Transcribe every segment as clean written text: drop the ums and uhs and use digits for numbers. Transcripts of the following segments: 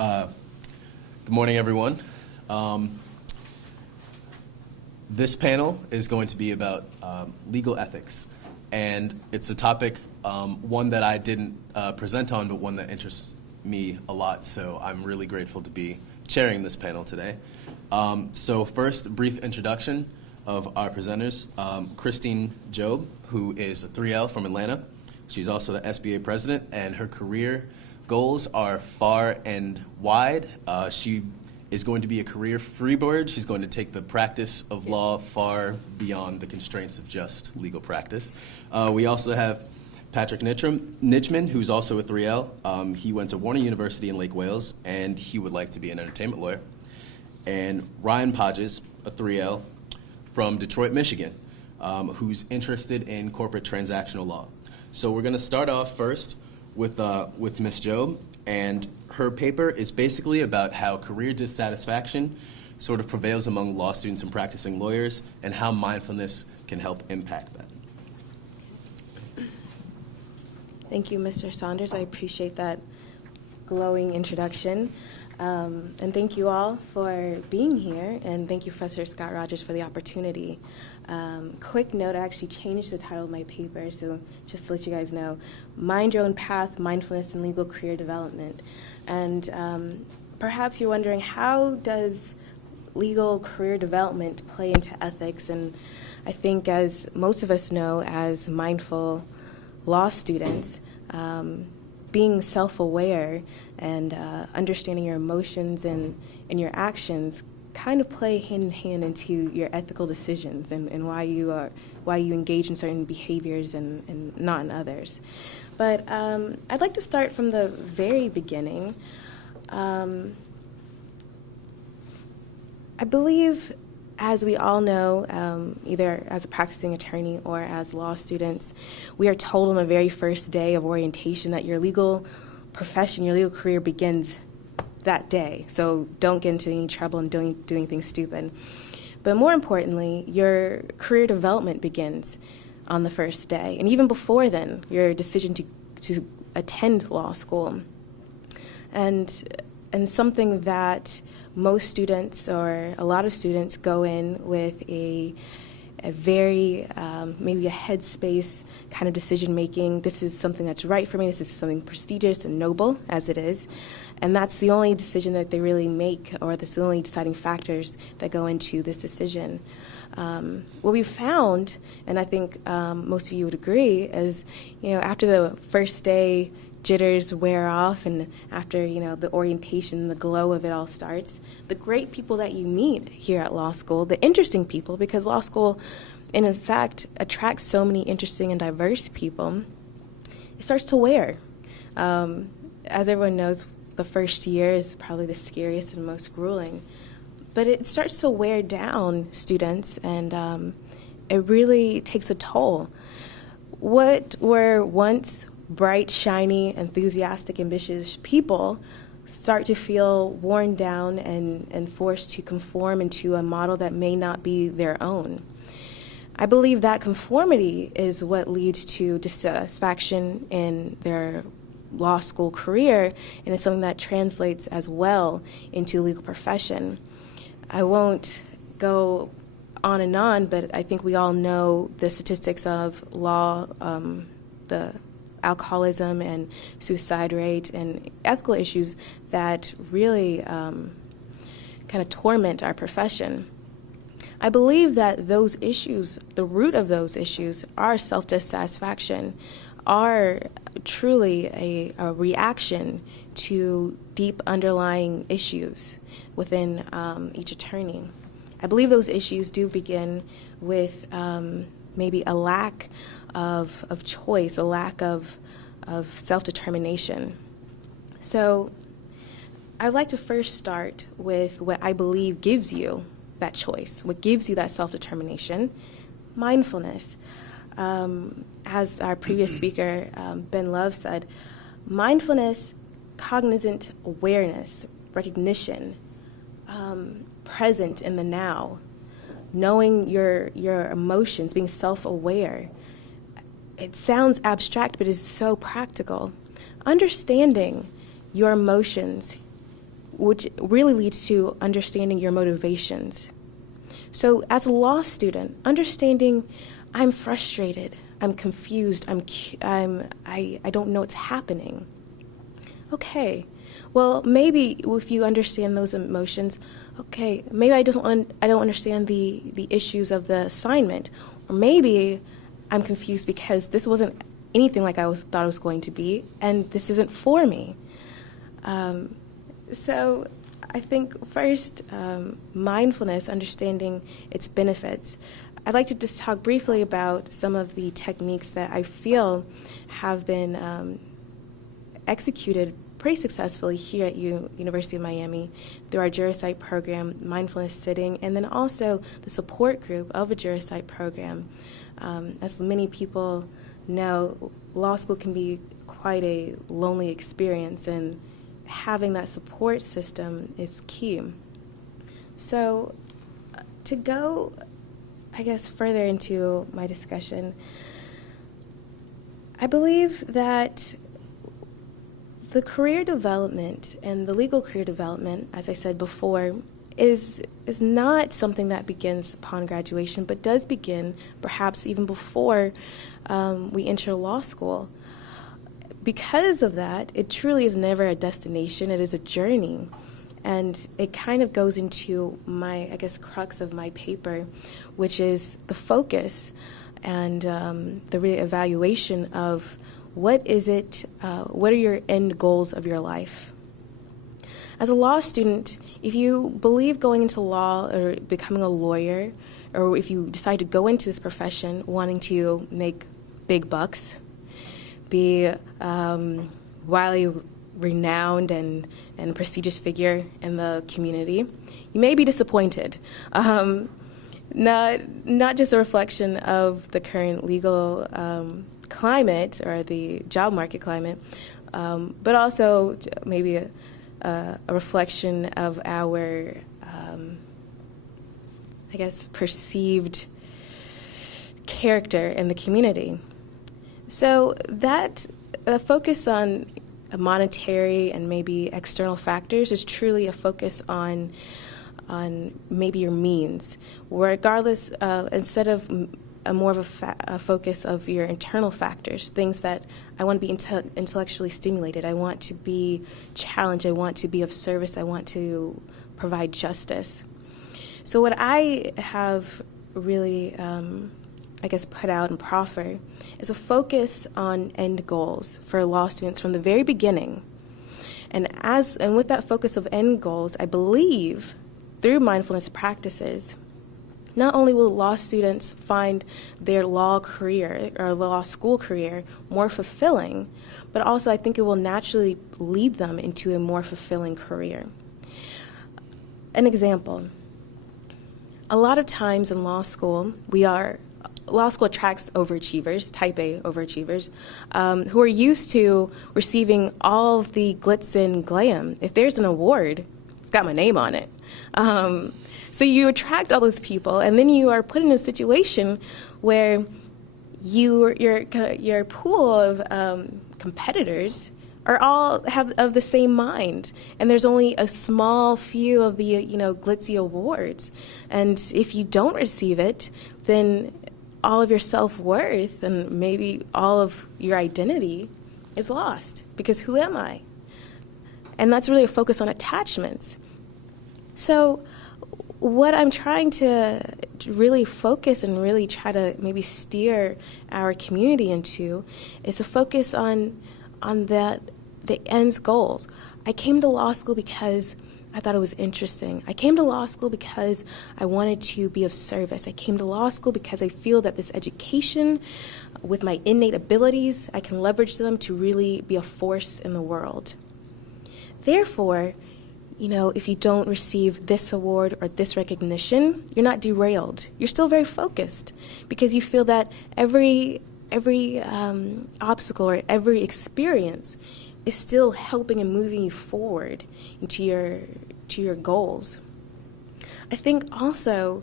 Good morning, everyone. This panel is going to be about legal ethics, and it's a topic, one that I didn't present on, but one that interests me a lot, so I'm really grateful to be chairing this panel today. So first, a brief introduction of our presenters. Christine Job, who is a 3L from Atlanta. She's also the SBA president, and her career goals are far and wide. She is going to be a career freebird. She's going to take the practice of law far beyond the constraints of just legal practice. We also have Patrick Nitchman, who's also a 3L. He went to Warner University in Lake Wales, and he would like to be an entertainment lawyer. And Ryan Podges, a 3L from Detroit, Michigan, who's interested in corporate transactional law. So we're going to start off first with Ms. Job, and her paper is basically about how career dissatisfaction sort of prevails among law students and practicing lawyers, and how mindfulness can help impact that. Thank you, Mr. Saunders. I appreciate that glowing introduction. And thank you all for being here, and thank you, Professor Scott Rogers, for the opportunity. Quick note, I actually changed the title of my paper, so just to let you guys know, Mind Your Own Path, Mindfulness and Legal Career Development. And perhaps you're wondering, how does legal career development play into ethics? And I think, as most of us know, as mindful law students, being self-aware and understanding your emotions and your actions kind of play hand in hand into your ethical decisions and why you engage in certain behaviors and not in others. But I'd like to start from the very beginning. I believe, as we all know, either as a practicing attorney or as law students, we are told on the very first day of orientation that your legal profession, your legal career begins that day. So don't get into any trouble and don't do anything stupid. But more importantly, your career development begins on the first day. And even before then, your decision to attend law school. And something that most students, or a lot of students, go in with a very, maybe a headspace kind of decision making. This is something that's right for me. This is something prestigious and noble, as it is. And that's the only decision that they really make, or that's the only deciding factors that go into this decision. What we've found, and I think most of you would agree, is, after the first day jitters wear off, and after the orientation, the glow of it all starts, the great people that you meet here at law school, the interesting people, because law school, in fact, attracts so many interesting and diverse people, it starts to wear. As everyone knows, the first year is probably the scariest and most grueling, but it starts to wear down students, and it really takes a toll. What were once bright, shiny, enthusiastic, ambitious people start to feel worn down and forced to conform into a model that may not be their own. I believe that conformity is what leads to dissatisfaction in their law school career, and it's something that translates as well into the legal profession. I won't go on and on, but I think we all know the statistics of law, the alcoholism and suicide rate and ethical issues that really kind of torment our profession. I believe that those issues, the root of those issues, are self-dissatisfaction, are truly a reaction to deep underlying issues within each attorney. I believe those issues do begin with maybe a lack of choice, a lack of self-determination. So I'd like to first start with what I believe gives you that choice, what gives you that self-determination: mindfulness. As our previous speaker, Ben Love, said, mindfulness, cognizant awareness, recognition, present in the now, knowing your emotions, being self-aware. It sounds abstract, but it's so practical. Understanding your emotions, which really leads to understanding your motivations. So as a law student, understanding I'm frustrated, I'm confused, I don't know what's happening. Okay, well, maybe if you understand those emotions, okay, maybe I don't understand the issues of the assignment, or maybe I'm confused because this wasn't anything like thought it was going to be, and this isn't for me. So I think first, mindfulness, understanding its benefits. I'd like to just talk briefly about some of the techniques that I feel have been executed pretty successfully here at University of Miami through our Jurasite program, Mindfulness Sitting, and then also the support group of a Jurasite program. As many people know, law school can be quite a lonely experience, and having that support system is key. So to go, I guess, further into my discussion, I believe that the career development and the legal career development, as I said before, is not something that begins upon graduation, but does begin perhaps even before we enter law school. Because of that, it truly is never a destination, it is a journey. And it kind of goes into my, I guess, crux of my paper, which is the focus and the reevaluation of what are your end goals of your life. As a law student, if you believe going into law or becoming a lawyer, or if you decide to go into this profession wanting to make big bucks, be widely renowned and prestigious figure in the community, you may be disappointed. Not just a reflection of the current legal climate or the job market climate, but also maybe a reflection of our, I guess, perceived character in the community. So that focus on monetary and maybe external factors is truly a focus on maybe your means, regardless, instead of more of a focus of your internal factors, things that I want to be intellectually stimulated, I want to be challenged, I want to be of service, I want to provide justice. So what I have really, I guess, put out and proffer is a focus on end goals for law students from the very beginning. And with that focus of end goals, I believe through mindfulness practices, not only will law students find their law career or law school career more fulfilling, but also I think it will naturally lead them into a more fulfilling career. An example, a lot of times in law school, law school attracts overachievers, type A overachievers, who are used to receiving all of the glitz and glam. If there's an award, it's got my name on it. So you attract all those people, and then you are put in a situation where your pool of competitors are all have of the same mind, and there's only a small few of the glitzy awards. And if you don't receive it, then all of your self-worth and maybe all of your identity is lost, because who am I? And that's really a focus on attachments. So what I'm trying to really focus and really try to maybe steer our community into is to focus on the end's goals. I came to law school because I thought it was interesting. I came to law school because I wanted to be of service. I came to law school because I feel that this education, with my innate abilities, I can leverage them to really be a force in the world. Therefore, if you don't receive this award or this recognition, you're not derailed. You're still very focused because you feel that every obstacle or every experience is still helping and moving you forward into your goals. I think also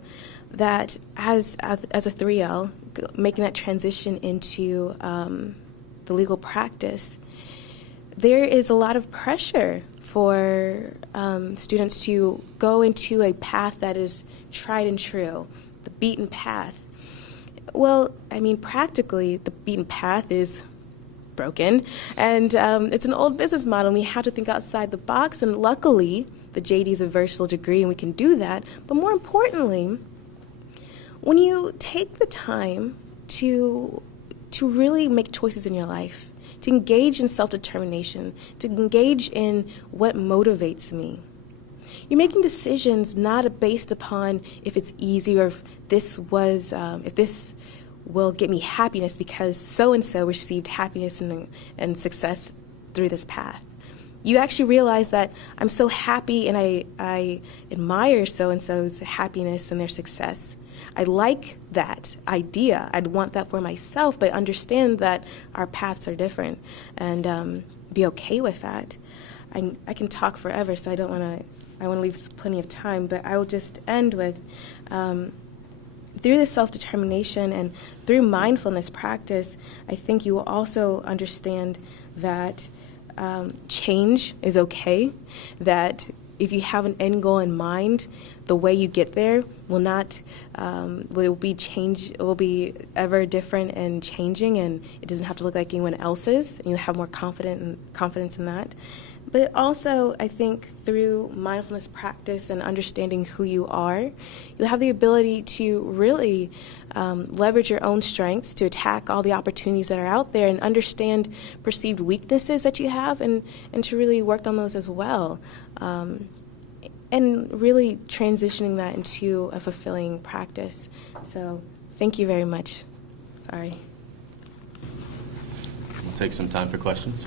that as a 3L, making that transition into the legal practice, there is a lot of pressure for students to go into a path that is tried and true, the beaten path. Well, I mean, practically, the beaten path is broken, and it's an old business model, and we have to think outside the box, and luckily, the JD is a versatile degree, and we can do that. But more importantly, when you take the time to really make choices in your life, to engage in self-determination, to engage in what motivates me, you're making decisions not based upon if it's easy or if this will get me happiness because so-and-so received happiness and success through this path. You actually realize that I'm so happy and I admire so-and-so's happiness and their success. I like that idea. I'd want that for myself, but understand that our paths are different and be okay with that. I can talk forever, so I want to leave plenty of time, but I will just end with through the self-determination and through mindfulness practice, I think you will also understand that change is okay, that if you have an end goal in mind, the way you get there will be ever different and changing, and it doesn't have to look like anyone else's, and you'll have more confidence in that. But also, I think through mindfulness practice and understanding who you are, you'll have the ability to really leverage your own strengths to attack all the opportunities that are out there and understand perceived weaknesses that you have and to really work on those as well. And really transitioning that into a fulfilling practice. So thank you very much. Sorry. We'll take some time for questions.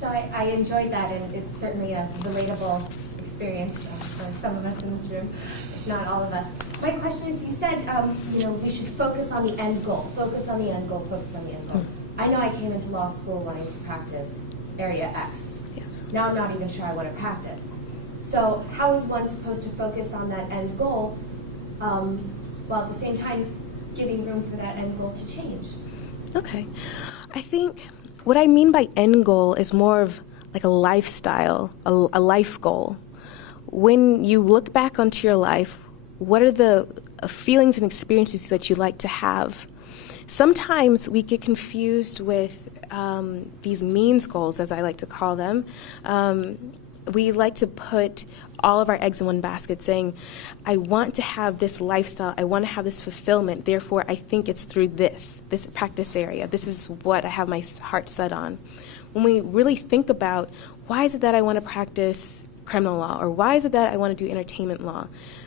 So I enjoyed that, and it's certainly a relatable experience for some of us in this room, if not all of us. My question is, you said, we should focus on the end goal, focus on the end goal, focus on the end goal. I know I came into law school wanting to practice area X. Yes. Now I'm not even sure I want to practice. So how is one supposed to focus on that end goal while at the same time giving room for that end goal to change? Okay. I think what I mean by end goal is more of like a lifestyle, a life goal. When you look back onto your life, what are the feelings and experiences that you like to have? Sometimes we get confused with these means goals, as I like to call them. We like to put all of our eggs in one basket saying, I want to have this lifestyle, I want to have this fulfillment, therefore I think it's through this practice area. This is what I have my heart set on. When we really think about, why is it that I want to practice criminal law, or why is it that I want to do entertainment law?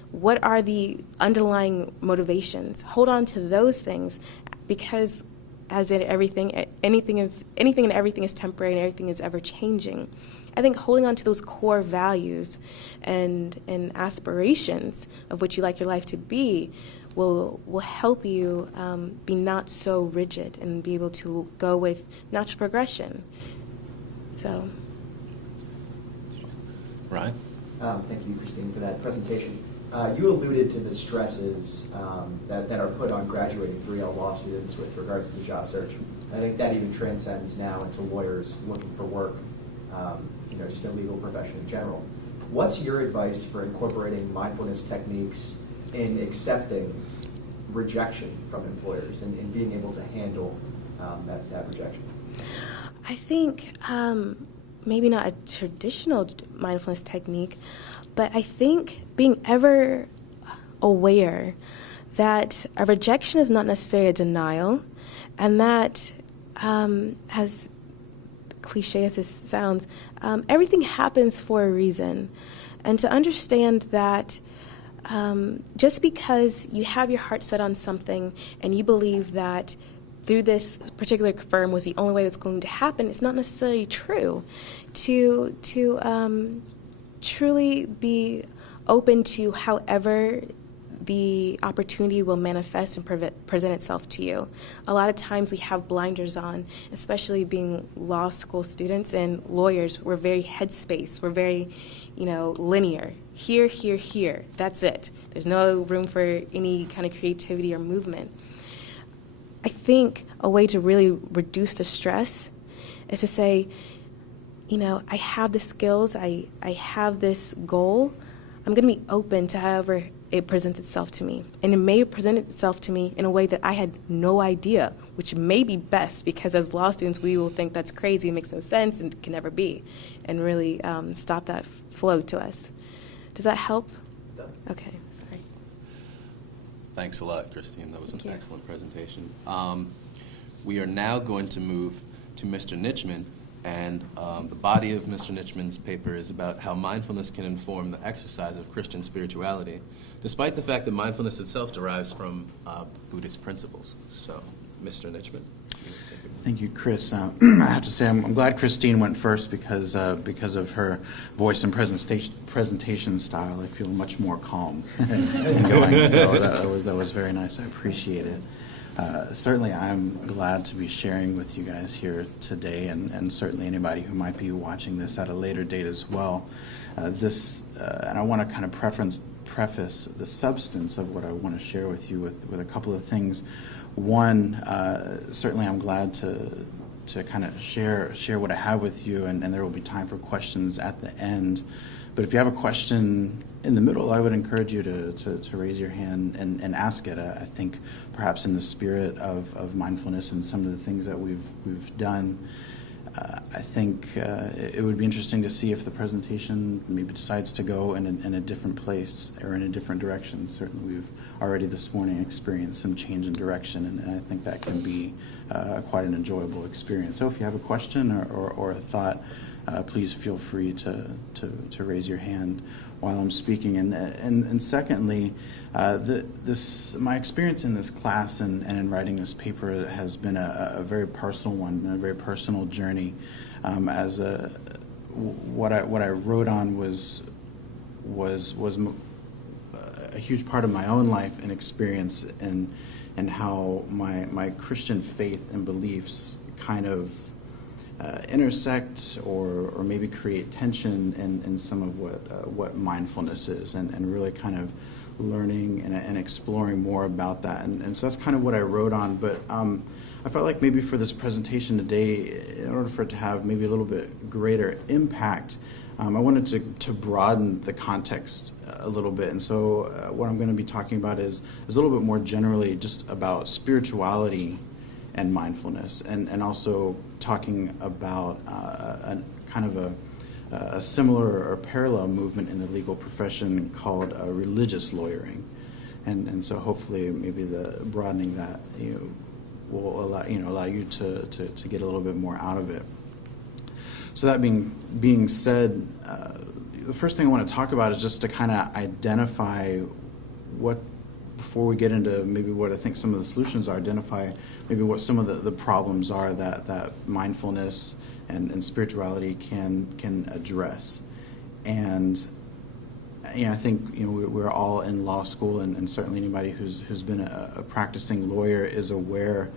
What are the underlying motivations? Hold on to those things, because as in everything, anything and everything is temporary and everything is ever changing. I think holding on to those core values and aspirations of what you like your life to be will help you be not so rigid and be able to go with natural progression. So, Ryan? Thank you, Christine, for that presentation. You alluded to the stresses that are put on graduating 3L law students with regards to the job search. I think that even transcends now into lawyers looking for work, just the legal profession in general. What's your advice for incorporating mindfulness techniques in accepting rejection from employers and being able to handle that rejection? I think maybe not a traditional mindfulness technique, but I think being ever aware that a rejection is not necessarily a denial, and that, as cliche as this sounds, everything happens for a reason. And to understand that just because you have your heart set on something and you believe that through this particular firm was the only way it was going to happen, it's not necessarily true. To truly be open to however the opportunity will manifest and present itself to you. A lot of times we have blinders on, especially being law school students and lawyers. We're very headspace. We're very, linear. Here, here, here. That's it. There's no room for any kind of creativity or movement. I think a way to really reduce the stress is to say, I have the skills, I have this goal. I'm going to be open to however it presents itself to me. And it may present itself to me in a way that I had no idea, which may be best, because as law students, we will think that's crazy, it makes no sense, and can never be, and really stop that flow to us. Does that help? It does. Okay, sorry. Thanks a lot, Christine. That was an Thank you. excellent presentation. We are now going to move to Mr. Nitchman, and the body of Mr. Nitchman's paper is about how mindfulness can inform the exercise of Christian spirituality, despite the fact that mindfulness itself derives from Buddhist principles. So, Mr. Nitchman. Thank you, Chris. I have to say I'm glad Christine went first because of her voice and presentation style. I feel much more calm in going. So that was very nice. I appreciate it. Certainly, I'm glad to be sharing with you guys here today, and certainly anybody who might be watching this at a later date as well. And I want to kind of preface the substance of what I want to share with you with a couple of things. One, certainly I'm glad to kind of share what I have with you, and there will be time for questions at the end. But if you have a question in the middle, I would encourage you to raise your hand and ask it. I think perhaps in the spirit of mindfulness and some of the things that we've done, I think it would be interesting to see if the presentation maybe decides to go in a different place or in a different direction. Certainly we've already this morning experienced some change in direction, and I think that can be quite an enjoyable experience. So if you have a question or a thought, please feel free to raise your hand while I'm speaking. And secondly, my experience in this class and in writing this paper has been a very personal one, a very personal journey. What I wrote on was a huge part of my own life and experience, and how my Christian faith and beliefs kind of intersect or maybe create tension in some of what mindfulness is, and really kind of learning and exploring more about that. And so that's kind of what I wrote on. But I felt like maybe for this presentation today, in order for it to have maybe a little bit greater impact, I wanted to broaden the context a little bit. And so what I'm going to be talking about is a little bit more generally just about spirituality and mindfulness, and also talking about a kind of a similar or parallel movement in the legal profession called religious lawyering. And so hopefully maybe the broadening that will allow you to get a little bit more out of it. So that being said, the first thing I want to talk about is just to kind of identify before we get into maybe what I think some of the solutions are, identify maybe what some of the problems are that mindfulness and spirituality can address. And I think we're all in law school, and certainly anybody who's been a practicing lawyer is aware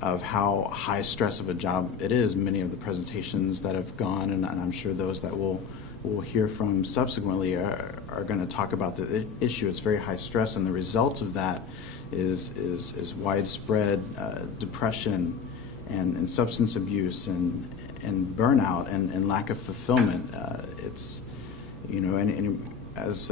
of how high stress of a job it is. Many of the presentations that have gone, and I'm sure those that we'll hear from subsequently are going to talk about the issue. It's very high stress, and the result of that is widespread depression and substance abuse and burnout and lack of fulfillment. It's as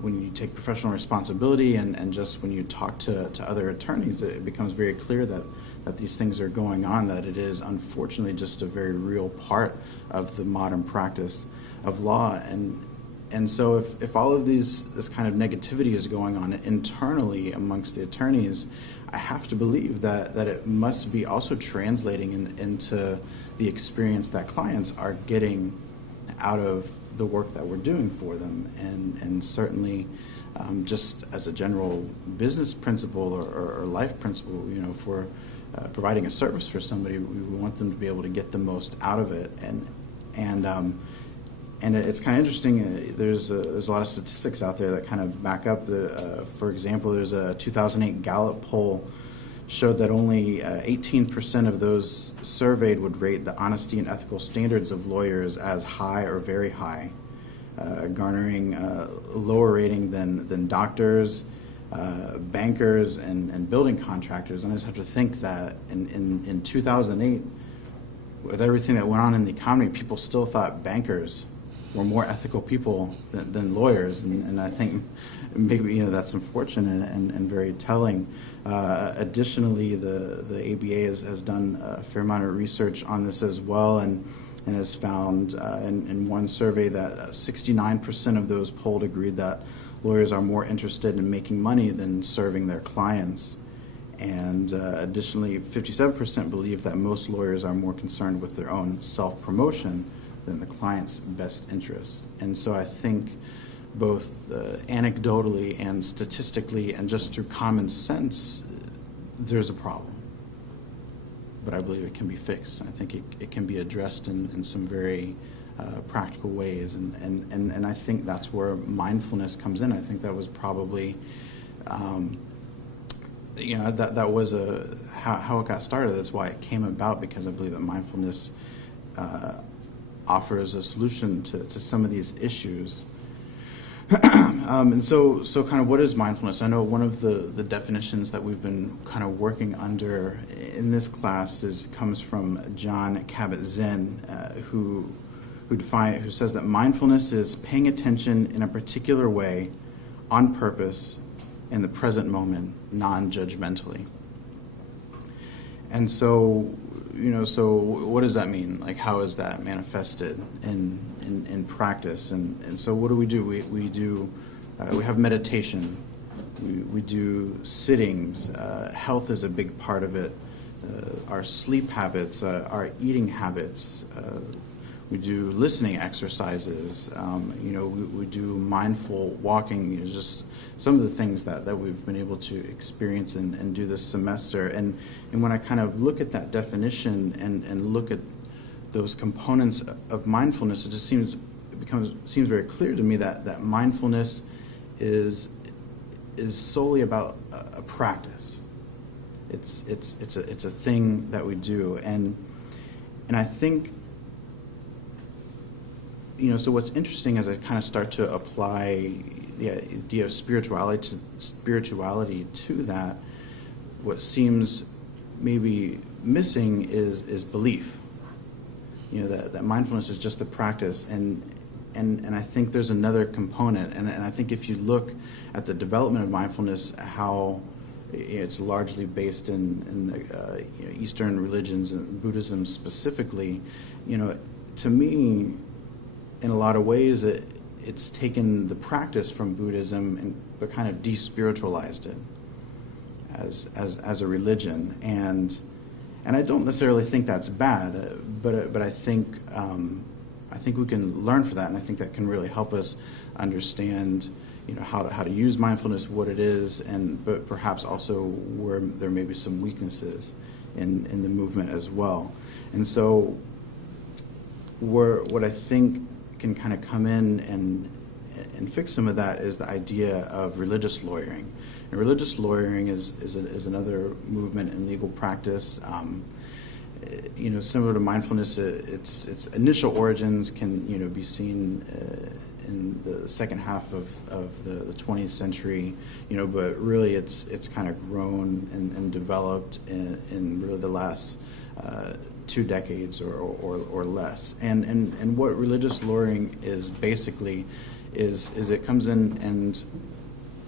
when you take professional responsibility and just when you talk to other attorneys, it becomes very clear that these things are going on, that it is unfortunately just a very real part of the modern practice of law. And so if all of this kind of negativity is going on internally amongst the attorneys, I have to believe that it must be also translating into the experience that clients are getting out of the work that we're doing for them. And certainly just as a general business principle or life principle, for providing a service for somebody, we want them to be able to get the most out of it. And it's kind of interesting. There's a lot of statistics out there that kind of back up for example, there's a 2008 Gallup poll showed that only 18% of those surveyed would rate the honesty and ethical standards of lawyers as high or very high, garnering a lower rating than doctors, bankers, and building contractors. And I just have to think that in 2008, with everything that went on in the economy, people still thought bankers were more ethical people than lawyers, and I think maybe that's unfortunate and very telling. Additionally, the ABA has done a fair amount of research on this as well, and has found in one survey that 69% of those polled agreed that lawyers are more interested in making money than serving their clients. And additionally, 57% believe that most lawyers are more concerned with their own self-promotion than the client's best interest. And so I think both anecdotally and statistically and just through common sense, there's a problem. But I believe it can be fixed. And I think it can be addressed in some very practical ways. And I think that's where mindfulness comes in. I think that was probably that was how it got started. That's why it came about, because I believe that mindfulness offers a solution to some of these issues. And so kind of what is mindfulness? I know one of the definitions that we've been kind of working under in this class comes from John Kabat-Zinn, who says that mindfulness is paying attention in a particular way, on purpose, in the present moment, non-judgmentally. And so, so what does that mean? Like, how is that manifested in practice? And so what do? We have meditation. We do sittings. Health is a big part of it. Our sleep habits, our eating habits. We do listening exercises. We do mindful walking. Just some of the things that we've been able to experience and do this semester. And when I kind of look at that definition and look at those components of mindfulness, it seems very clear to me that mindfulness is solely about a practice. It's a thing that we do, and I think. So what's interesting as I kind of start to apply the idea of spirituality to that, what seems maybe missing is belief. That mindfulness is just the practice, and I think there's another component, and I think if you look at the development of mindfulness, how it's largely based in Eastern religions and Buddhism specifically, to me, in a lot of ways, it's taken the practice from Buddhism but kind of de-spiritualized it as a religion, and I don't necessarily think that's bad, but I think we can learn from that, and I think that can really help us understand how to use mindfulness, what it is, but perhaps also where there may be some weaknesses in the movement as well. And so what I think can kind of come in and fix some of that is the idea of religious lawyering. And religious lawyering is another movement in legal practice. Similar to mindfulness, its initial origins can be seen in the second half of the 20th century. But really it's kind of grown and developed in really the last 2 decades or less. And what religious lawyering is basically is it comes in and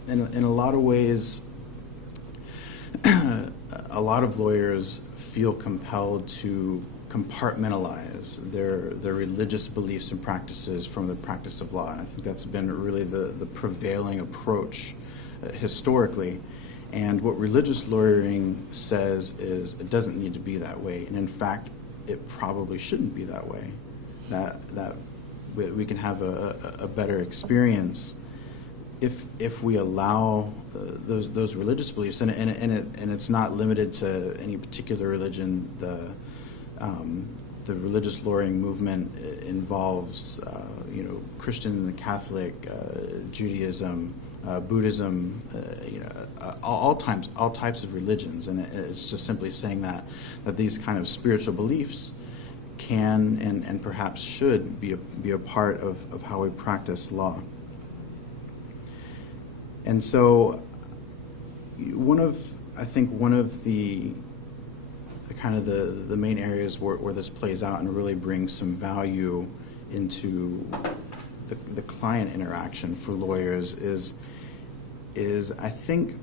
in a lot of ways a lot of lawyers feel compelled to compartmentalize their religious beliefs and practices from the practice of law. And I think that's been really the prevailing approach historically. And what religious lawyering says is it doesn't need to be that way. And in fact, it probably shouldn't be that way. That we can have a better experience if we allow those religious beliefs, and it's not limited to any particular religion. The religious lawyering movement involves Christian, Catholic, Judaism, Buddhism, all types of religions, and it's just simply saying that these kind of spiritual beliefs can and perhaps should be a part of how we practice law. And so, one of the kind of the main areas where this plays out and really brings some value into the client interaction for lawyers is I think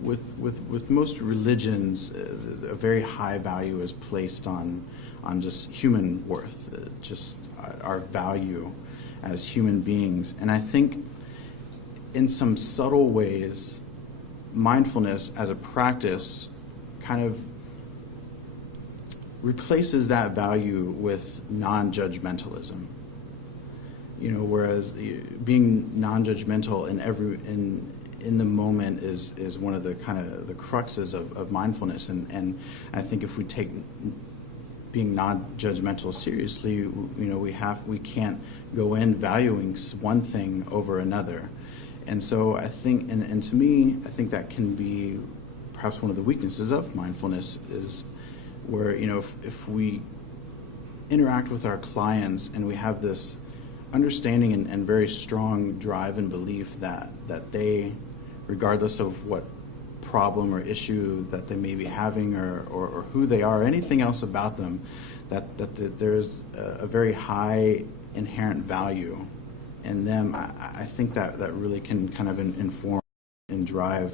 with most religions, a very high value is placed on just human worth, just our value as human beings. And I think in some subtle ways, mindfulness as a practice kind of replaces that value with non-judgmentalism. Whereas being non-judgmental in the moment is one of the kind of the cruxes of mindfulness, and I think if we take being non-judgmental seriously, we can't go in valuing one thing over another, and so I think, and to me, I think that can be perhaps one of the weaknesses of mindfulness is where if we interact with our clients and we have this understanding and very strong drive and belief that they, regardless of what problem or issue that they may be having or who they are, or anything else about them, that there's a very high inherent value in them, I think that really can kind of inform and drive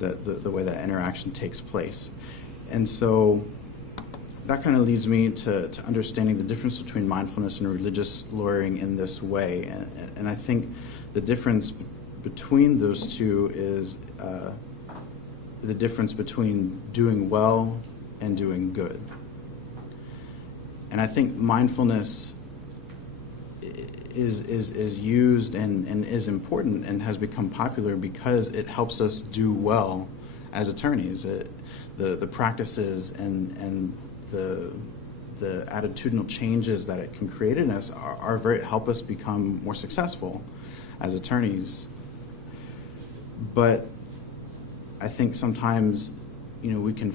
the way that interaction takes place. And so that kind of leads me to understanding the difference between mindfulness and religious lawyering in this way. And I think the difference between those two is the difference between doing well and doing good. And I think mindfulness is used and is important and has become popular because it helps us do well as attorneys. The practices and the attitudinal changes that it can create in us are help us become more successful as attorneys. But I think sometimes, we can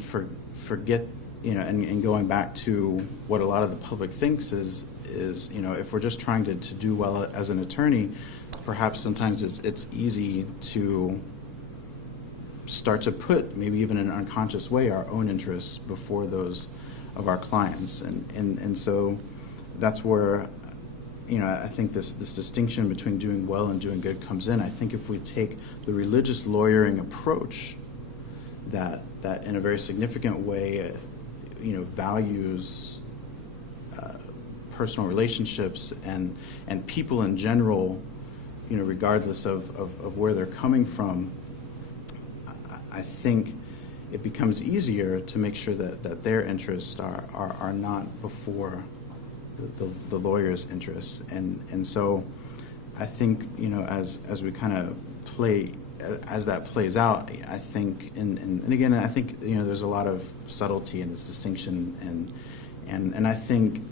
forget, and going back to what a lot of the public thinks is if we're just trying to do well as an attorney, perhaps sometimes it's easy to start to put, maybe even in an unconscious way, our own interests before those of our clients, and so that's where I think this distinction between doing well and doing good comes in. I think if we take the religious lawyering approach that in a very significant way values personal relationships and people in general, regardless of where they're coming from, I think it becomes easier to make sure that their interests are not before the lawyer's interests. And so I think, as we kind of as that plays out, I think, and again, I think, there's a lot of subtlety in this distinction, and I think,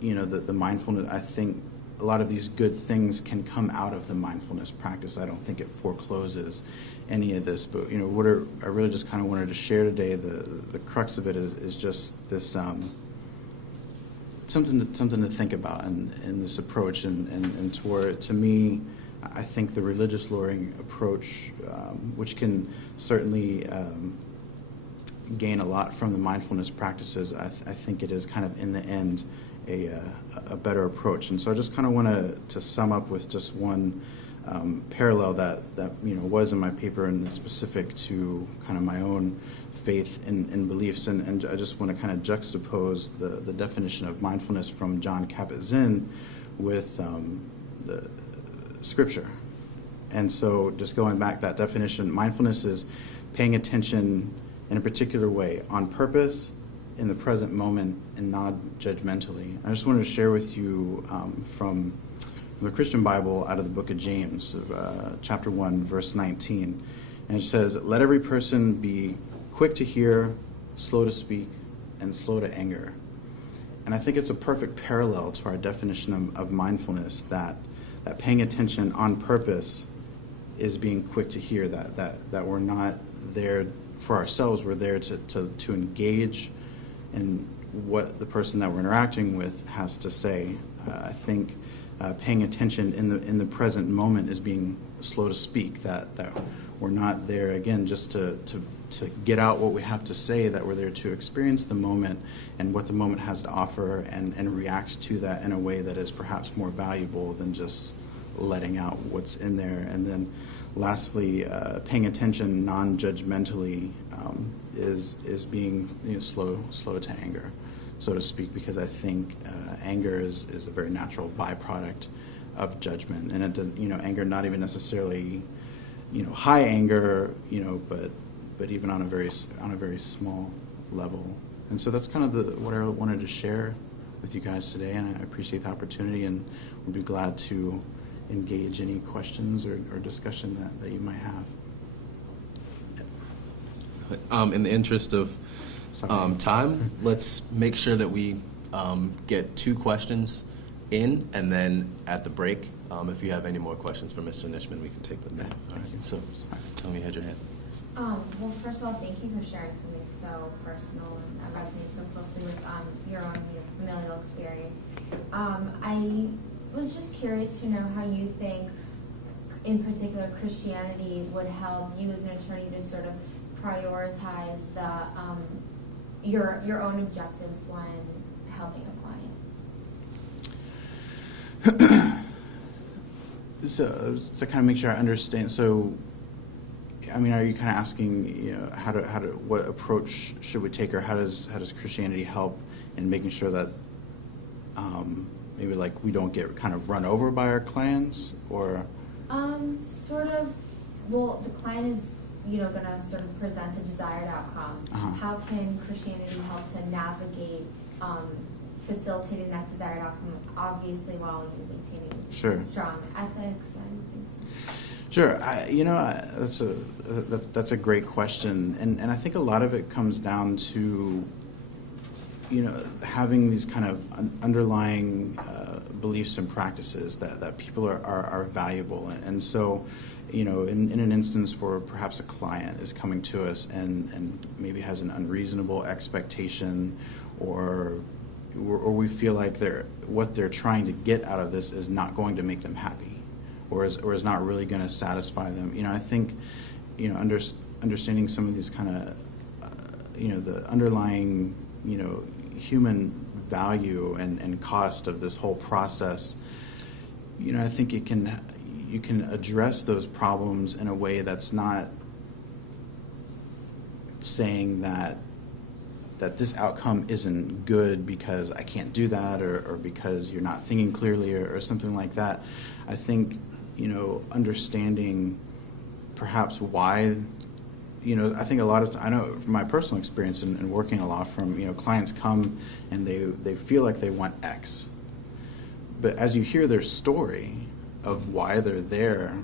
the mindfulness, I think a lot of these good things can come out of the mindfulness practice. I don't think it forecloses any of this, but what I really just kind of wanted to share today, the crux of it is just this something to think about in this approach, and to me, I think the religious lawyering approach, which can certainly gain a lot from the mindfulness practices, I think it is kind of in the end a better approach. And so I just kind of want to sum up with just one parallel that was in my paper and specific to kind of my own faith and beliefs, and I just want to kind of juxtapose the definition of mindfulness from Jon Kabat-Zinn with the Scripture. And so just going back, that definition, mindfulness is paying attention in a particular way, on purpose, in the present moment, and not judgmentally. I just wanted to share with you from the Christian Bible out of the book of James, chapter 1, verse 19. And it says, "Let every person be quick to hear, slow to speak, and slow to anger." And I think it's a perfect parallel to our definition of mindfulness, that paying attention on purpose is being quick to hear, that we're not there for ourselves, we're there to engage in what the person that we're interacting with has to say. I think paying attention in the present moment is being slow to speak, that we're not there, again, just to get out what we have to say, that we're there to experience the moment and what the moment has to offer, and react to that in a way that is perhaps more valuable than just letting out what's in there. And then lastly, paying attention non-judgmentally is being slow to anger, so to speak, because I think anger is a very natural byproduct of judgment, and anger not even necessarily high anger, but even on a very small level. And so that's kind of what I wanted to share with you guys today, and I appreciate the opportunity, and would be glad to engage any questions or discussion that you might have. In the interest of time, let's make sure that we get 2 questions in, and then at the break, if you have any more questions for Mr. Nishman, we can take them then. All right. So, tell me, you had your hand. Well, first of all, thank you for sharing something so personal and that resonates so closely with your own familial experience. I was just curious to know how you think, in particular, Christianity would help you as an attorney to sort of prioritize your own objectives when helping a client. So to kind of make sure I understand, so I mean, are you kind of asking, what approach should we take, or how does Christianity help in making sure that maybe like we don't get kind of run over by our clients, or? Sort of. Well, the client is going to sort of present a desired outcome. Uh-huh. How can Christianity help to navigate facilitating that desired outcome, obviously while maintaining strong ethics and things? Sure. That's a great question, and I think a lot of it comes down to having these kind of underlying beliefs and practices that people are valuable, and so in an instance where perhaps a client is coming to us and maybe has an unreasonable expectation, or we feel like what they're trying to get out of this is not going to make them happy, or is not really going to satisfy them. I think understanding some of these kind of the underlying human value and cost of this whole process. I think you can address those problems in a way that's not saying that this outcome isn't good because I can't do that, or because you're not thinking clearly, or something like that. I think understanding perhaps why. I think I know from my personal experience in working a law firm, clients come and they feel like they want X. But as you hear their story of why they're there,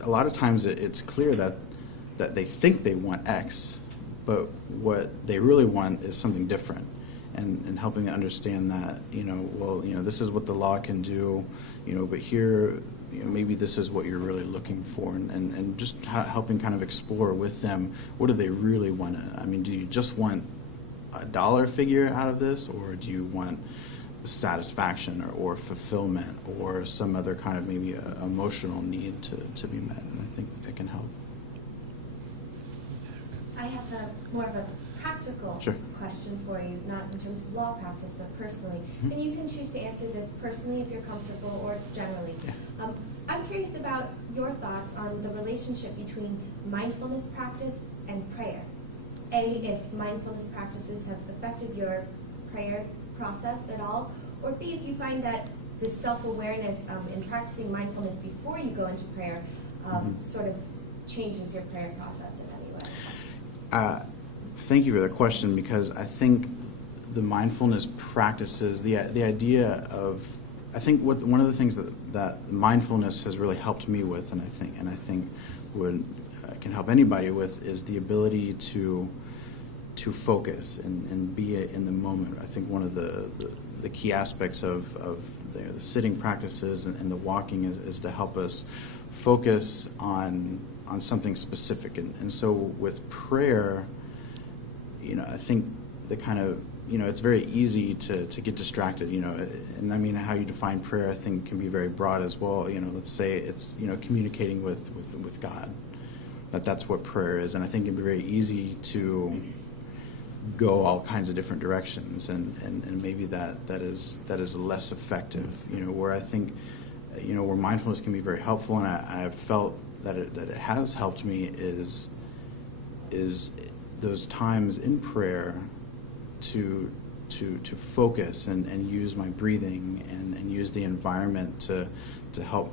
a lot of times it's clear that they think they want X, but what they really want is something different. And helping to understand that, this is what the law can do, but here, maybe this is what you're really looking for, and just helping kind of explore with them, what do they really want? I mean, do you just want a dollar figure out of this, or do you want satisfaction or fulfillment, or some other kind of maybe emotional need to be met? And I think it can help. I have more of a practical question for you, not in terms of law practice, but personally. Mm-hmm. And you can choose to answer this personally if you're comfortable, or generally. Yeah. I'm curious about your thoughts on the relationship between mindfulness practice and prayer. If mindfulness practices have affected your prayer process at all, or B, if you find that this self-awareness in practicing mindfulness before you go into prayer sort of changes your prayer process in any way. Thank you for the question, because I think the mindfulness practices, the idea of, I think one of the things that mindfulness has really helped me with, and I think would can help anybody with, is the ability to focus and be in the moment. I think one of the key aspects of the sitting practices and the walking is to help us focus on something specific. And so with prayer, I think the kind of, it's very easy to get distracted, and I mean, how you define prayer, I think, can be very broad as well. Let's say it's, communicating with God. that's what prayer is. And I think it'd be very easy to go all kinds of different directions, and maybe that is less effective. Where I think, where mindfulness can be very helpful, and I have felt that it has helped me is those times in prayer to focus and use my breathing and use the environment to help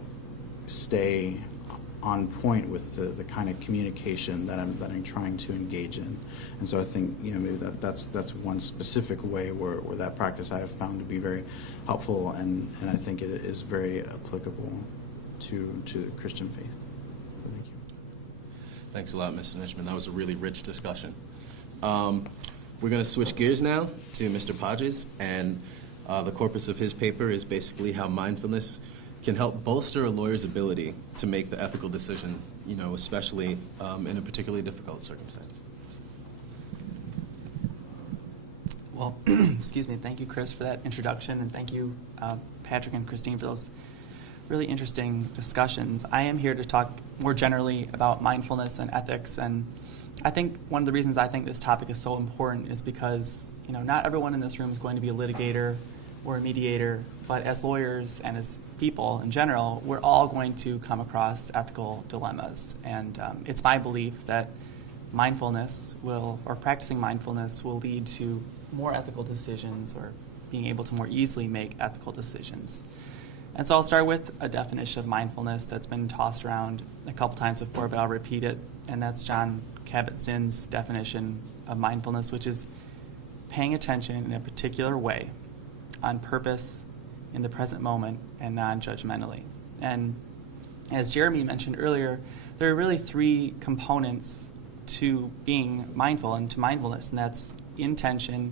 stay on point with the kind of communication that I'm trying to engage in. And so I think maybe that's one specific way where that practice I have found to be very helpful, and I think it is very applicable to the Christian faith. Thank you. Thanks a lot, Mr. Nishman. That was a really rich discussion. We're going to switch gears now to Mr. Podges, and the corpus of his paper is basically how mindfulness can help bolster a lawyer's ability to make the ethical decision, especially in a particularly difficult circumstance. Well, excuse me. Thank you, Chris, for that introduction, and thank you, Patrick and Christine, for those really interesting discussions. I am here to talk more generally about mindfulness and ethics, and I think one of the reasons I think this topic is so important is because, not everyone in this room is going to be a litigator or a mediator, but as lawyers and as people in general, we're all going to come across ethical dilemmas. And it's my belief that practicing mindfulness will lead to more ethical decisions, or being able to more easily make ethical decisions. And so I'll start with a definition of mindfulness that's been tossed around a couple times before, but I'll repeat it. And that's John Kabat-Zinn's definition of mindfulness, which is paying attention in a particular way, on purpose, in the present moment, and non-judgmentally. And as Jeremy mentioned earlier, there are really three components to being mindful and to mindfulness, and that's intention,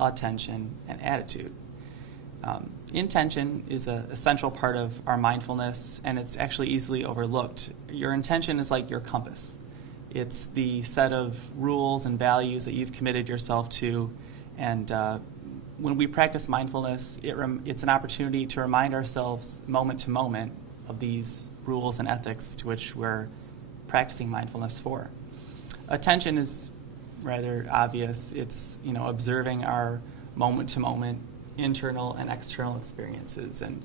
attention, and attitude. Intention is an essential part of our mindfulness, and it's actually easily overlooked. Your intention is like your compass. It's the set of rules and values that you've committed yourself to, and when we practice mindfulness, it's an opportunity to remind ourselves moment to moment of these rules and ethics to which we're practicing mindfulness for. Attention is rather obvious. It's observing our moment to moment internal and external experiences and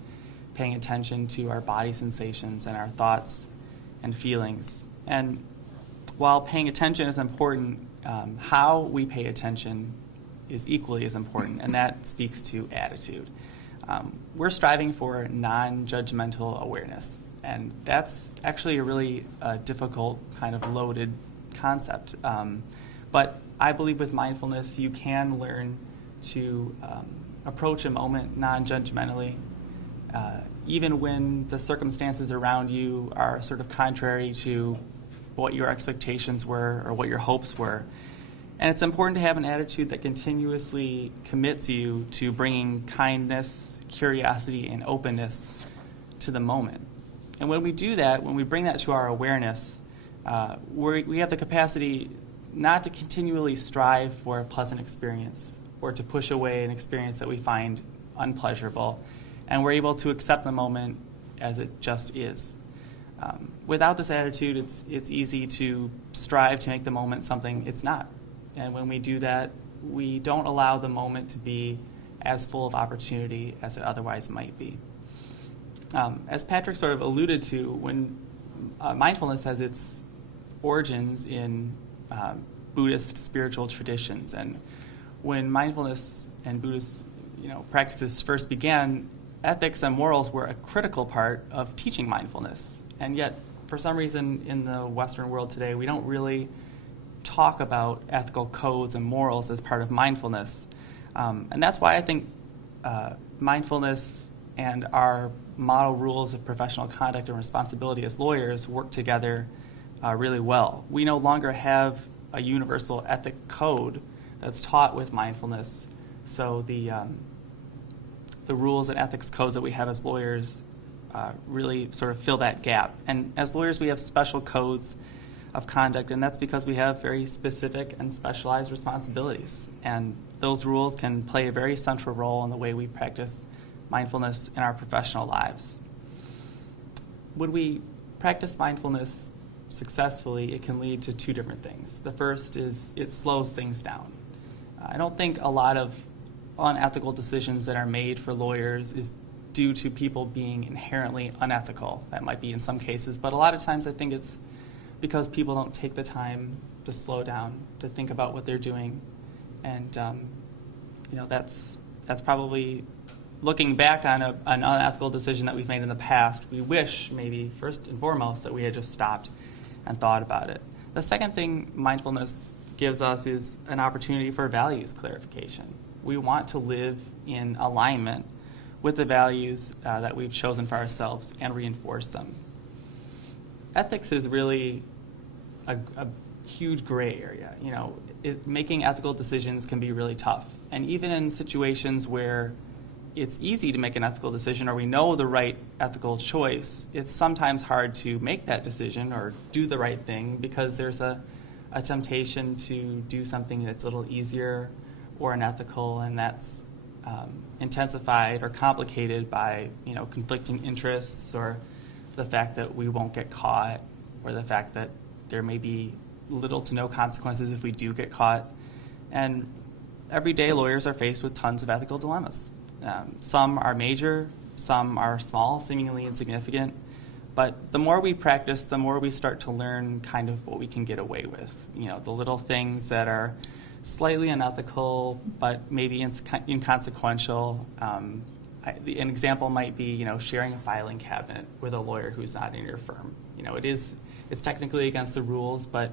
paying attention to our body sensations and our thoughts and feelings. And while paying attention is important, how we pay attention is equally as important, and that speaks to attitude. We're striving for non-judgmental awareness, and that's actually a really difficult kind of loaded concept. But I believe with mindfulness, you can learn to approach a moment non-judgmentally, even when the circumstances around you are sort of contrary to what your expectations were or what your hopes were. And it's important to have an attitude that continuously commits you to bringing kindness, curiosity, and openness to the moment. And when we do that, when we bring that to our awareness, we have the capacity not to continually strive for a pleasant experience or to push away an experience that we find unpleasurable. And we're able to accept the moment as it just is. Without this attitude, it's easy to strive to make the moment something it's not. And when we do that, we don't allow the moment to be as full of opportunity as it otherwise might be. As Patrick sort of alluded to, when mindfulness has its origins in Buddhist spiritual traditions, and when mindfulness and Buddhist practices first began, ethics and morals were a critical part of teaching mindfulness. And yet, for some reason in the Western world today, we don't really talk about ethical codes and morals as part of mindfulness. And that's why I think mindfulness and our model rules of professional conduct and responsibility as lawyers work together really well. We no longer have a universal ethic code that's taught with mindfulness. So the rules and ethics codes that we have as lawyers really sort of fill that gap. And as lawyers, we have special codes of conduct, and that's because we have very specific and specialized responsibilities. And those rules can play a very central role in the way we practice mindfulness in our professional lives. When we practice mindfulness successfully, it can lead to two different things. The first is it slows things down. I don't think a lot of unethical decisions that are made for lawyers is due to people being inherently unethical. That might be in some cases, but a lot of times I think it's because people don't take the time to slow down, to think about what they're doing. And that's probably, looking back on an unethical decision that we've made in the past, we wish maybe first and foremost that we had just stopped and thought about it. The second thing mindfulness gives us is an opportunity for values clarification. We want to live in alignment with the values that we've chosen for ourselves and reinforce them. Ethics is really a huge gray area. Making ethical decisions can be really tough. And even in situations where it's easy to make an ethical decision or we know the right ethical choice, it's sometimes hard to make that decision or do the right thing because there's a temptation to do something that's a little easier or unethical, and that's intensified or complicated by conflicting interests or the fact that we won't get caught or the fact that there may be little to no consequences if we do get caught. And everyday lawyers are faced with tons of ethical dilemmas. Some are major, some are small, seemingly insignificant. But the more we practice, the more we start to learn kind of what we can get away with. The little things that are slightly unethical, but maybe inconsequential. An example might be, sharing a filing cabinet with a lawyer who's not in your firm. It's technically against the rules, but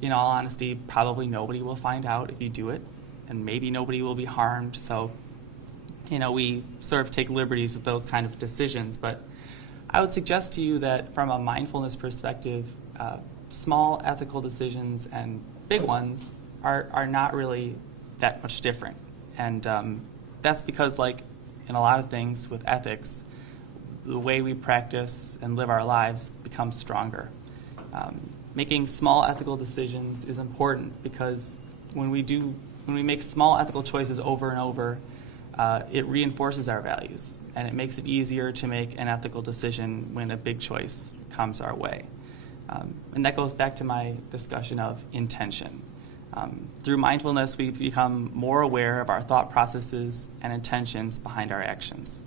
in all honesty, probably nobody will find out if you do it, and maybe nobody will be harmed. So, we sort of take liberties with those kind of decisions. But I would suggest to you that from a mindfulness perspective, small ethical decisions and big ones are not really that much different. And that's because, like in a lot of things with ethics, the way we practice and live our lives becomes stronger. Making small ethical decisions is important because when we make small ethical choices over and over, it reinforces our values, and it makes it easier to make an ethical decision when a big choice comes our way. And that goes back to my discussion of intention. Through mindfulness, we become more aware of our thought processes and intentions behind our actions.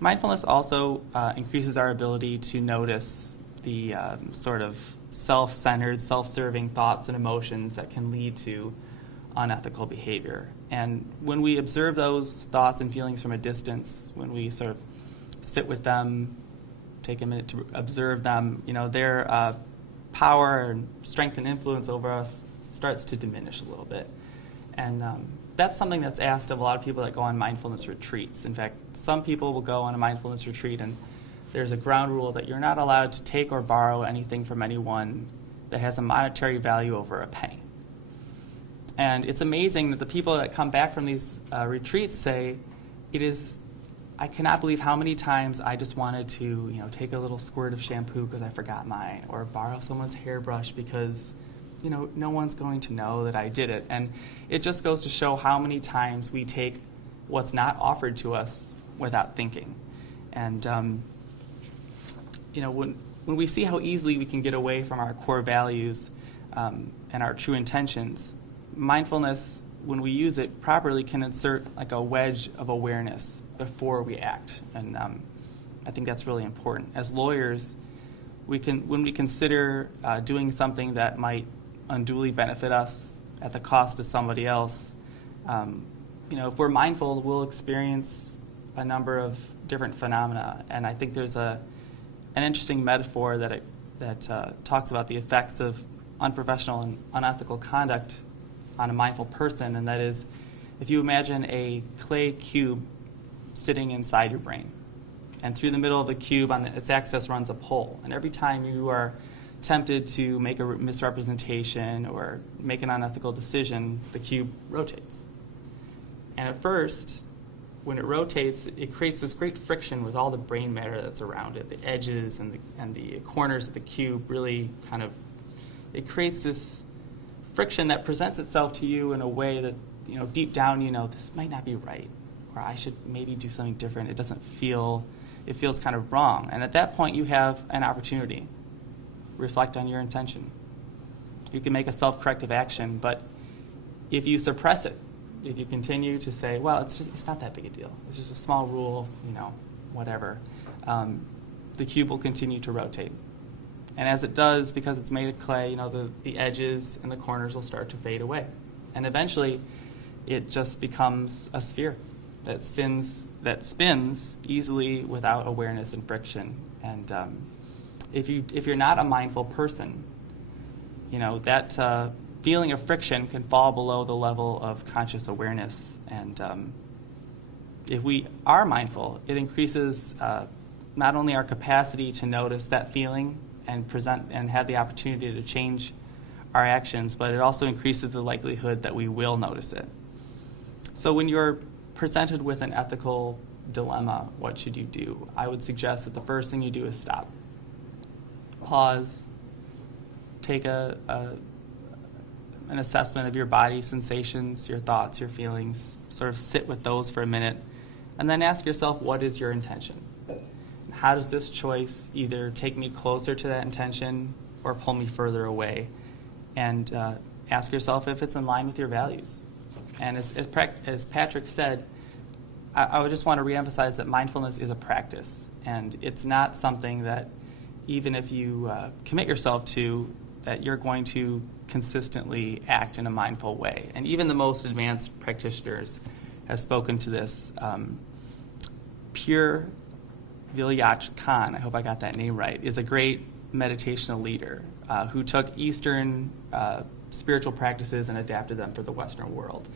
Mindfulness also increases our ability to notice the sort of self-centered, self-serving thoughts and emotions that can lead to unethical behavior. And when we observe those thoughts and feelings from a distance, when we sort of sit with them, take a minute to observe them, their power and strength and influence over us starts to diminish a little bit. And that's something that's asked of a lot of people that go on mindfulness retreats. In fact, some people will go on a mindfulness retreat and there's a ground rule that you're not allowed to take or borrow anything from anyone that has a monetary value over a penny. And it's amazing that the people that come back from these retreats say, I cannot believe how many times I just wanted to, take a little squirt of shampoo because I forgot mine, or borrow someone's hairbrush because, no one's going to know that I did it. And it just goes to show how many times we take what's not offered to us without thinking. And, when we see how easily we can get away from our core values and our true intentions, mindfulness, when we use it properly, can insert like a wedge of awareness before we act. And I think that's really important. As lawyers, when we consider doing something that might unduly benefit us at the cost of somebody else, if we're mindful, we'll experience a number of different phenomena. And I think there's an interesting metaphor that talks about the effects of unprofessional and unethical conduct on a mindful person, and that is, if you imagine a clay cube sitting inside your brain, and through the middle of the cube on its axis runs a pole, and every time you are tempted to make a misrepresentation or make an unethical decision, the cube rotates. And at first, when it rotates, it creates this great friction with all the brain matter that's around it. The edges and the corners of the cube really it creates this friction that presents itself to you in a way that, deep down, this might not be right, or I should maybe do something different. It feels kind of wrong. And at that point, you have an opportunity. reflect on your intention. You can make a self-corrective action, but if you suppress it, if you continue to say, well, it's not that big a deal, it's just a small rule, whatever, the cube will continue to rotate. And as it does, because it's made of clay, the edges and the corners will start to fade away. And eventually, it just becomes a sphere that spins easily without awareness and friction. And if you're not a mindful person, that feeling of friction can fall below the level of conscious awareness. And if we are mindful, it increases not only our capacity to notice that feeling and present and have the opportunity to change our actions, but it also increases the likelihood that we will notice it. So when you're presented with an ethical dilemma, what should you do? I would suggest that the first thing you do is stop. Pause. Take an assessment of your body sensations, your thoughts, your feelings. Sort of sit with those for a minute. And then ask yourself, what is your intention? How does this choice either take me closer to that intention or pull me further away? And ask yourself if it's in line with your values. And as Patrick said, I would just want to reemphasize that mindfulness is a practice. And it's not something that even if you commit yourself to, that you're going to consistently act in a mindful way. And even the most advanced practitioners have spoken to this. Pure Vilayat Khan, I hope I got that name right, is a great meditational leader who took Eastern spiritual practices and adapted them for the Western world.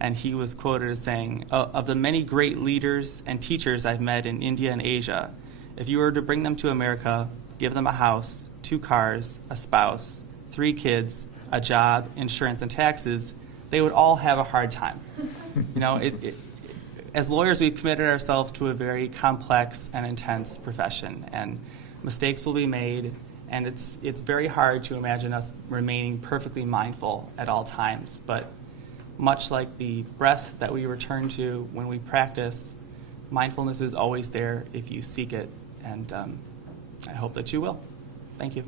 And he was quoted as saying, of the many great leaders and teachers I've met in India and Asia, if you were to bring them to America, give them a house, 2 cars, a spouse, 3 kids, a job, insurance, and taxes, they would all have a hard time. As lawyers, we've committed ourselves to a very complex and intense profession, and mistakes will be made, and it's very hard to imagine us remaining perfectly mindful at all times. But much like the breath that we return to when we practice, mindfulness is always there if you seek it, and I hope that you will. Thank you.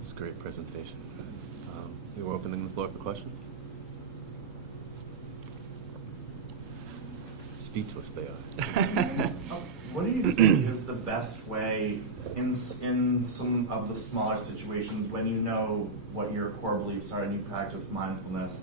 It's a great presentation. We're opening the floor for questions. Speechless they are. What do you think is the best way in some of the smaller situations when you know what your core beliefs are and you practice mindfulness?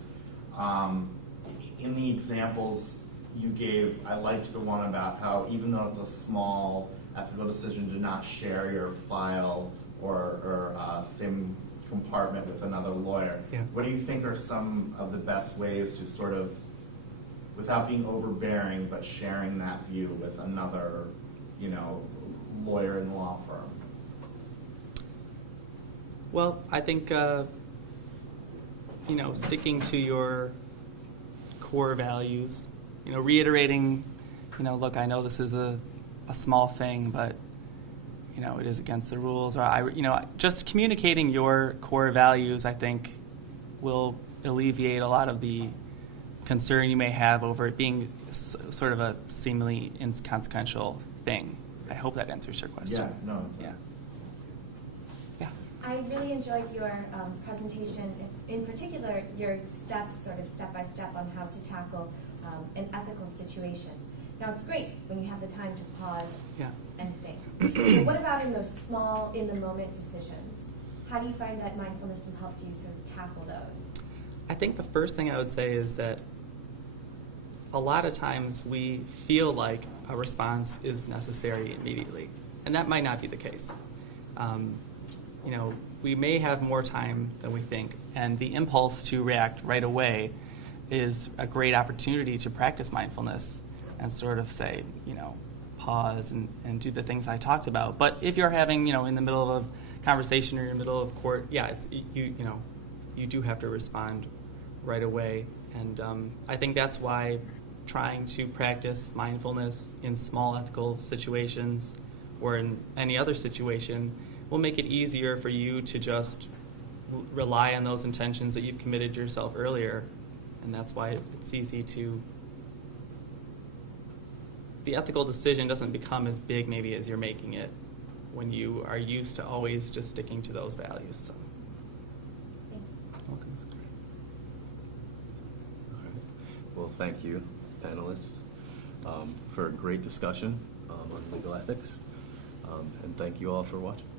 In the examples you gave, I liked the one about how even though it's a small ethical decision to not share your file or same compartment with another lawyer, what do you think are some of the best ways to sort of, without being overbearing, but sharing that view with another, lawyer in the law firm? Well, I think, sticking to your core values, reiterating, look, I know this is a small thing, but, it is against the rules. Or, just communicating your core values, I think, will alleviate a lot of the concern you may have over it being sort of a seemingly inconsequential thing. I hope that answers your question. Yeah, no. Yeah. I really enjoyed your presentation, in particular your steps, sort of step by step on how to tackle an ethical situation. Now it's great when you have the time to pause and think. But what about in those small, in the moment decisions? How do you find that mindfulness has helped you sort of tackle those? I think the first thing I would say is that a lot of times we feel like a response is necessary immediately, and that might not be the case. We may have more time than we think, and the impulse to react right away is a great opportunity to practice mindfulness and sort of say, pause and do the things I talked about. But if you're having, in the middle of a conversation or in the middle of court, you do have to respond right away. And I think that's why trying to practice mindfulness in small ethical situations or in any other situation will make it easier for you to just rely on those intentions that you've committed yourself earlier. And that's why it's easy to the ethical decision doesn't become as big maybe as you're making it when you are used to always just sticking to those values. So. Thanks. Welcome. All right. Well, thank you, panelists, for a great discussion on legal ethics, and thank you all for watching.